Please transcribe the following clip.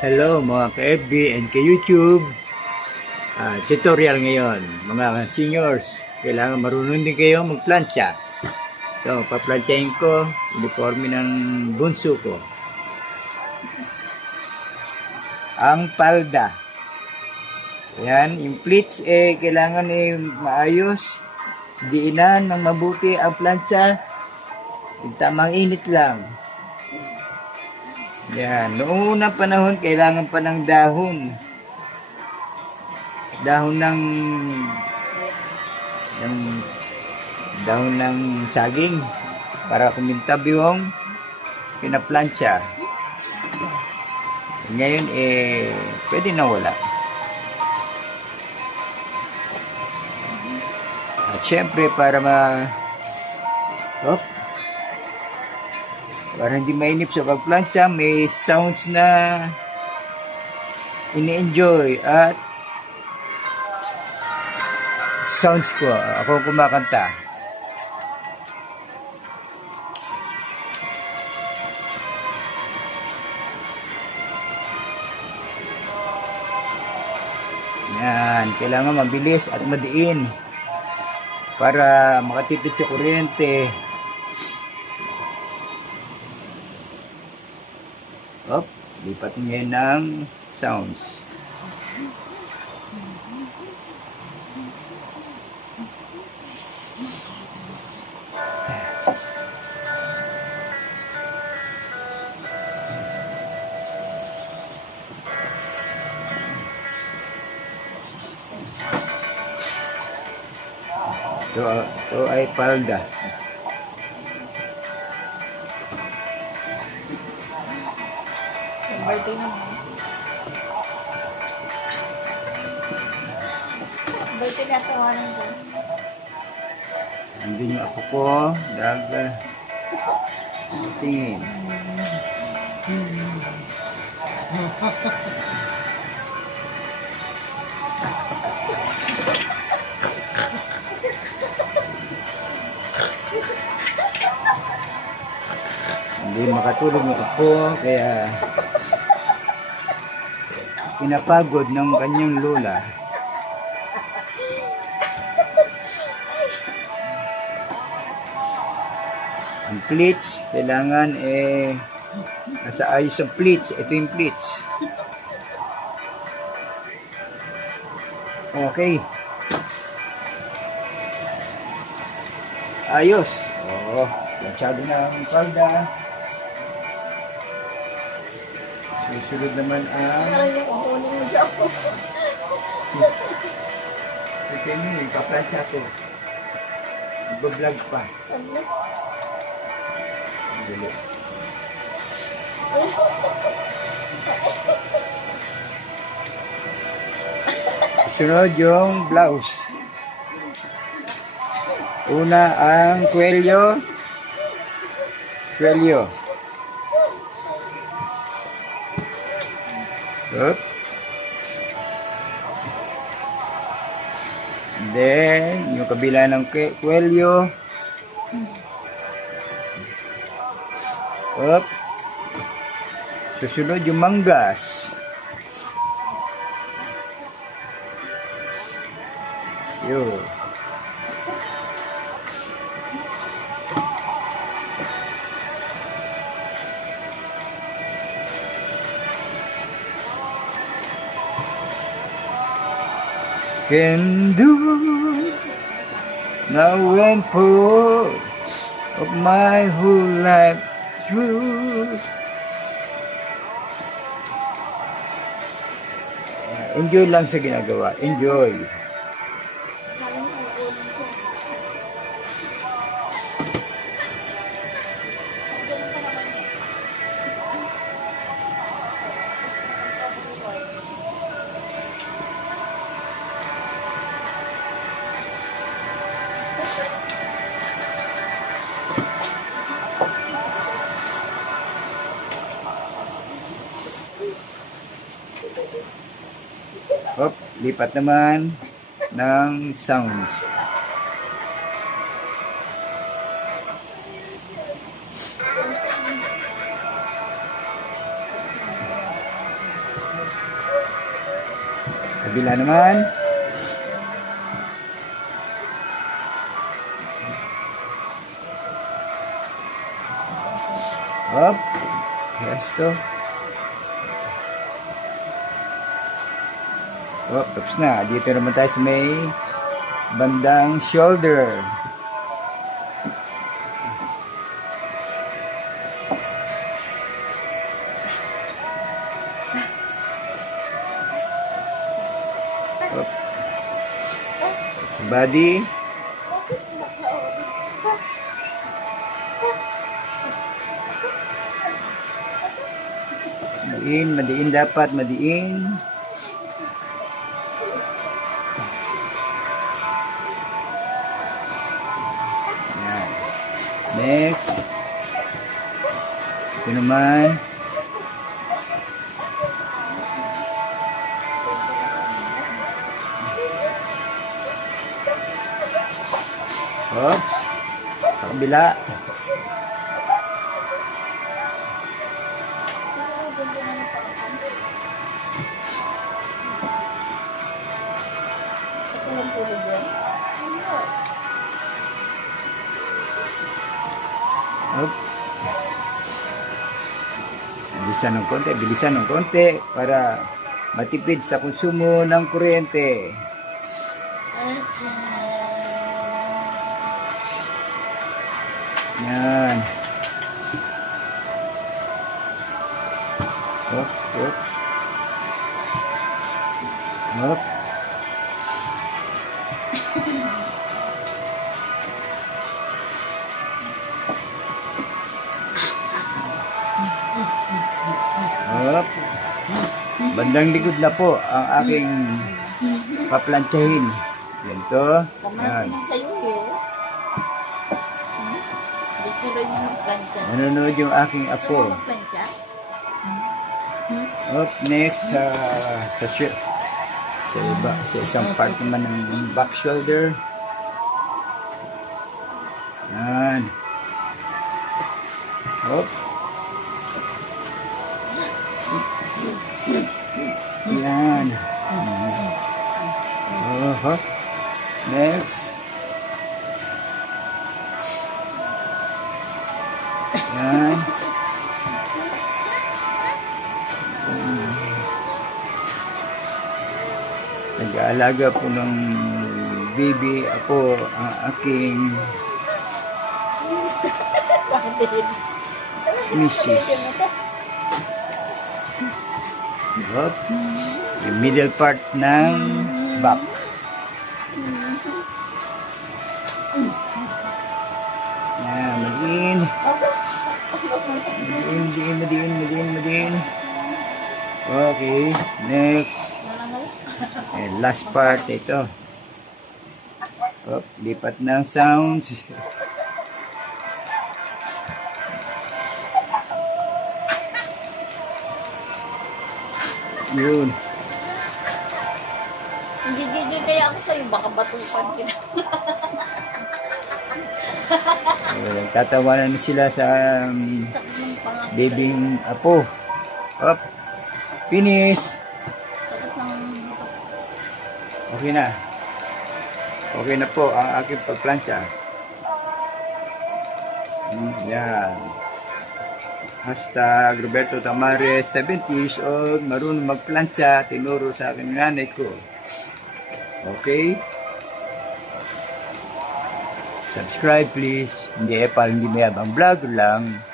Hello mga ka-FB and ka-YouTube. Tutorial ngayon. Mga seniors, kailangan marunong din kayo magplansya. Ito, paplansyahin ko, uniforme ng bunso ko. Ang palda. Yan, yung pleats kailangan maayos. Diinan ng mabuti ang plansya. Yung tamang init lang. Yan, noong unang panahon, kailangan pa ng dahon. Dahon ng saging para kumintab yung pinaplansya. Ngayon, pwede na wala. At syempre, para hindi mainip sa pagplansya, may sounds na ini-enjoy at sounds ko. Ako kumakanta. Yan, kailangan mabilis at madiin para makatipid sa kuryente. Lipat niya ng sounds. Ito ay palda. Birthday naman. Birthday na ito, anong ko? Andun yung ako ko. Tingin. Hindi makatulog yung apo, kaya pinapagod ng kanyang lola. Ang pleats, kailangan nasa ayos ang pleats. Ito yung pleats. Okay. Ayos. Planchado na ang palda. Susunod naman ang kukunin mo dyan po. ito yung kaplansya ko. Nagbablog pa. Dali. Sunod yung blouse. Una ang kwelyo. Then, yung kabila ng kwelyo. Susunod yung manggas. Yun. Can do now and for of my whole life through. Enjoy lang sa ginagawa. Enjoy. Lipat naman ng sounds. Kabila naman. Hop. Yes to. Hop, tapos na. Dito naman tayo sa may bandang shoulder. Hop. Sa body. Madiin dapat, madiin. Yan. Next. Ito naman. Oops. Sa kabila. Up. Bilisan ng konti para matipid sa konsumo ng kuryente. Yan. Up. Up. Bandang likod na po ang aking paplantsahin. Ganito. Yan. Gusto rin mo magplansya. Nanonood yung aking Gusto mo apo. magplansya? Up, next sa iba, sa isang part naman ng back shoulder. Yan. Up. Yan. Next. Yan. Nag-aalaga po ng baby ako ang aking Mrs. Hop. Yung middle part ng back. Yan, madiin. Madiin. Okay, next. And last part ito. Hop, lipat ng sounds. Yun. Hindi kaya ako sa'yo, baka batukan kita. Tatawanan na sila sa babying apo. Hop. Finish. Sakit ng buto. Okay na. Okay na po ang aking pagplansya. Yan. Hashtag Roberto Tamares, 70 years old, marunong magplansya, tinuro sa aking nanay ko. Okay? Subscribe please. Hindi mayabang vlog lang.